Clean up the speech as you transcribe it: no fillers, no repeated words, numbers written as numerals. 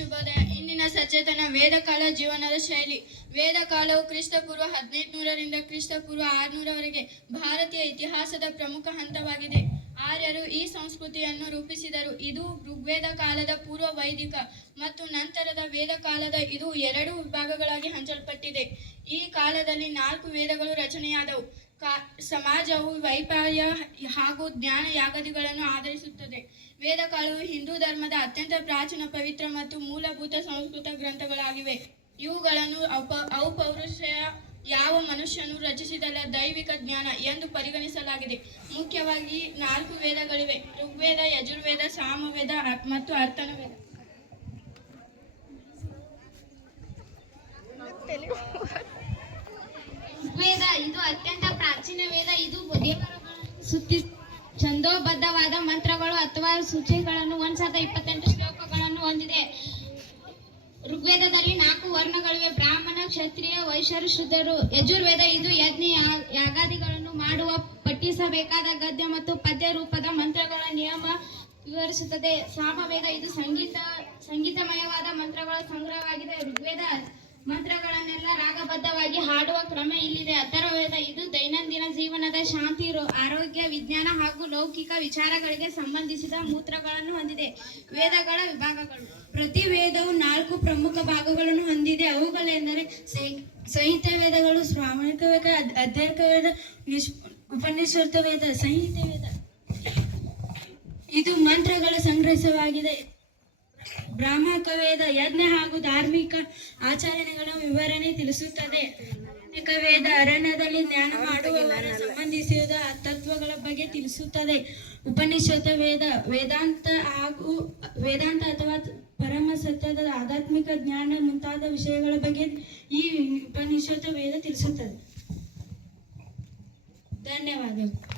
ಶುಭೋದಯ. ಇಂದಿನ ಸಚೇತನ ವೇದಕಾಲ ಜೀವನದ ಶೈಲಿ. ವೇದಕಾಲವು ಕ್ರಿಸ್ತಪೂರ್ವ 1800ರಿಂದ ಕ್ರಿಸ್ತಪೂರ್ವ 600ರವರೆಗೆ ಭಾರತೀಯ ಇತಿಹಾಸದ ಪ್ರಮುಖ ಹಂತವಾಗಿದೆ. ಆರ್ಯರು ಈ ಸಂಸ್ಕೃತಿಯನ್ನು ರೂಪಿಸಿದರು. ಇದು ಋಗ್ವೇದ ಕಾಲದ ಪೂರ್ವ ವೈದಿಕ ಮತ್ತು ನಂತರದ ವೇದ ಕಾಲದ ಇದು 2 ವಿಭಾಗಗಳಾಗಿ ಹಂಚಲ್ಪಟ್ಟಿದೆ. ಈ ಕಾಲದಲ್ಲಿ 4 ವೇದಗಳು ರಚನೆಯಾದವು. ಸಮಾಜವು ವೈಪಾರ್ಯ ಹಾಗೂ ಜ್ಞಾನ ಯಾಗದಿಗಳನ್ನು ಆಧರಿಸುತ್ತದೆ. ವೇದಕಾಲವು ಹಿಂದೂ ಧರ್ಮದ ಅತ್ಯಂತ ಪ್ರಾಚೀನ, ಪವಿತ್ರ ಮತ್ತು ಮೂಲಭೂತ ಸಂಸ್ಕೃತ ಗ್ರಂಥಗಳಾಗಿವೆ. ಇವುಗಳನ್ನು ಔಪೌರುಷೇಯ ಯಾವ ಮನುಷ್ಯನು ರಚಿಸಿದಲ್ಲ ದೈವಿಕ ಜ್ಞಾನ ಎಂದು ಪರಿಗಣಿಸಲಾಗಿದೆ. ಮುಖ್ಯವಾಗಿ 4 ವೇದಗಳಿವೆ: ಋಗ್ವೇದ, ಯಜುರ್ವೇದ, ಸಾಮವೇದ ಮತ್ತು ಅಥರ್ವವೇದ. ಋಗ್ವೇದ ಇದು ಅತ್ಯಂತ ಪ್ರಾಚೀನ ವೇದ. ಇದು ದೇವರುಗಳನ್ನು ಛಂದೋಬದ್ಧವಾದ ಮಂತ್ರಗಳು ಅಥವಾ ಸೂಚನೆಗಳನ್ನು 1028 ಶ್ಲೋಕಗಳನ್ನು ಹೊಂದಿದೆ. ಋಗ್ವೇದದಲ್ಲಿ 4 ವರ್ಣಗಳಿವೆ: ಬ್ರಾಹ್ಮಣ, ಕ್ಷತ್ರಿಯ, ವೈಶ್ಯರು, ಶೂದ್ರರು. ಯಜುರ್ವೇದ ಇದು ಯಜ್ಞ ಯಾಗಾದಿಗಳನ್ನು ಮಾಡುವ ಪಠಿಸಬೇಕಾದ ಗದ್ಯ ಮತ್ತು ಪದ್ಯ ರೂಪದ ಮಂತ್ರಗಳ ನಿಯಮ ವಿವರಿಸುತ್ತದೆ. ಸಾಮವೇದ ಇದು ಸಂಗೀತಮಯವಾದ ಮಂತ್ರಗಳ ಸಂಗ್ರಹವಾಗಿದೆ. ಋಗ್ವೇದ ಮಂತ್ರಗಳನ್ನೆಲ್ಲ ರಾಗಬದ್ಧವಾಗಿ ಹಾಡುವ ಕ್ರಮ ಇಲ್ಲಿದೆ. ಅಥರ್ವವೇದ ಇದು ದೈನಂದಿನ ಜೀವನದ ಶಾಂತಿ, ಆರೋಗ್ಯ, ವಿಜ್ಞಾನ ಹಾಗೂ ಲೌಕಿಕ ವಿಚಾರಗಳಿಗೆ ಸಂಬಂಧಿಸಿದ ಮಂತ್ರಗಳನ್ನು ಹೊಂದಿದೆ. ವೇದಗಳ ವಿಭಾಗಗಳು. ಪ್ರತಿ ವೇದವು 4 ಪ್ರಮುಖ ಭಾಗಗಳನ್ನು ಹೊಂದಿದೆ. ಅವುಗಳೆಂದರೆ ಸಂಹಿತೆ ವೇದಗಳು, ಶ್ರಾವಣಿಕ ವೇದ, ಅಧ್ಯಾತ್ಮ ವೇದ, ಉಪನಿಷತ್ ವೇದ. ಸಂಹಿತೆ ವೇದ ಇದು ಮಂತ್ರಗಳ ಸಂಗ್ರಹವಾಗಿದೆ. ಬ್ರಾಹ್ಮಕ ವೇದ ಯಜ್ಞ ಹಾಗೂ ಧಾರ್ಮಿಕ ಆಚರಣೆಗಳ ವಿವರಣೆ ತಿಳಿಸುತ್ತದೆ. ಆರಣ್ಯಕ ವೇದ ಅರಣ್ಯದಲ್ಲಿ ಜ್ಞಾನ ಮಾಡುವವರ ಸಂಬಂಧಿಸಿದ ತತ್ವಗಳ ಬಗ್ಗೆ ತಿಳಿಸುತ್ತದೆ. ಉಪನಿಷತ್ ವೇದ ವೇದಾಂತ ಅಥವಾ ಪರಮ ಸತ್ಯದ ಆಧ್ಯಾತ್ಮಿಕ ಜ್ಞಾನ ಮುಂತಾದ ವಿಷಯಗಳ ಬಗ್ಗೆ ಈ ಉಪನಿಷತ್ ವೇದ ತಿಳಿಸುತ್ತದೆ. ಧನ್ಯವಾದಗಳು.